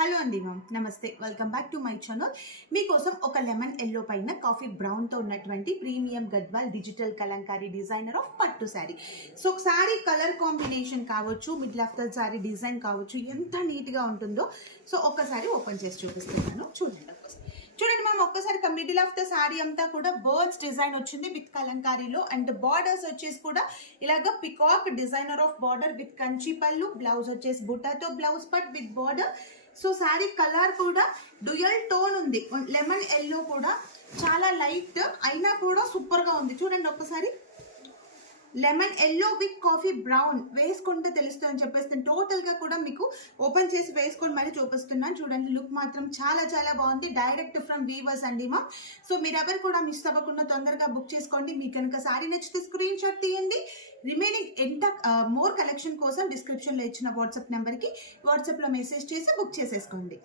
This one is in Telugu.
హలో అండి మ్యామ్, నమస్తే. Welcome back to my channel. మీకోసం ఒక లెమన్ ఎల్లో పైన కాఫీ బ్రౌన్తో ఉన్నటువంటి premium Gadwal digital Kalamkari designer of పట్టు sari. So sari colour combination కావచ్చు, middle of the sari design కావచ్చు, ఎంత నీట్గా ఉంటుందో. సో ఒక్కసారి ఓపెన్ చేసి చూపిస్తున్నాను, చూడండి. చూడండి మ్యామ్, ఒక్కసారి మిడిల్ ఆఫ్ ద శారీ అంతా కూడా బర్డ్స్ డిజైన్ వచ్చింది విత్ కలంకారీలో. అండ్ బార్డర్స్ వచ్చేసి కూడా ఇలాగ peacock designer of border with Kanchi పళ్ళు. బ్లౌజ్ వచ్చేసి బుట్టాతో బ్లౌజ్ పట్ with border. So sari colour కూడా డ్యూయల్ టోన్ ఉంది. లెమన్ ఎల్లో కూడా చాలా లైట్ అయినా కూడా సూపర్గా ఉంది. చూడండి ఒక్కసారి, lemon yellow with coffee brown వేసుకుంటే తెలుస్తుంది అని చెప్పేసి టోటల్గా కూడా మీకు ఓపెన్ చేసి వేసుకొని మరీ చూపిస్తున్నాను. చూడండి, లుక్ మాత్రం చాలా చాలా బాగుంది. డైరెక్ట్ ఫ్రమ్ వీవర్స్ అండి మా. సో మీరు ఎవరు కూడా మిస్ అవ్వకుండా తొందరగా బుక్ చేసుకోండి. మీకు కనుక సారీ నచ్చితే స్క్రీన్ షాట్ తీయండి. రిమైనింగ్ ఎంత మోర్ కలెక్షన్ కోసం డిస్క్రిప్షన్లో ఇచ్చిన వాట్సాప్ నెంబర్కి వాట్సాప్లో మెసేజ్ చేసి బుక్ చేసేసుకోండి.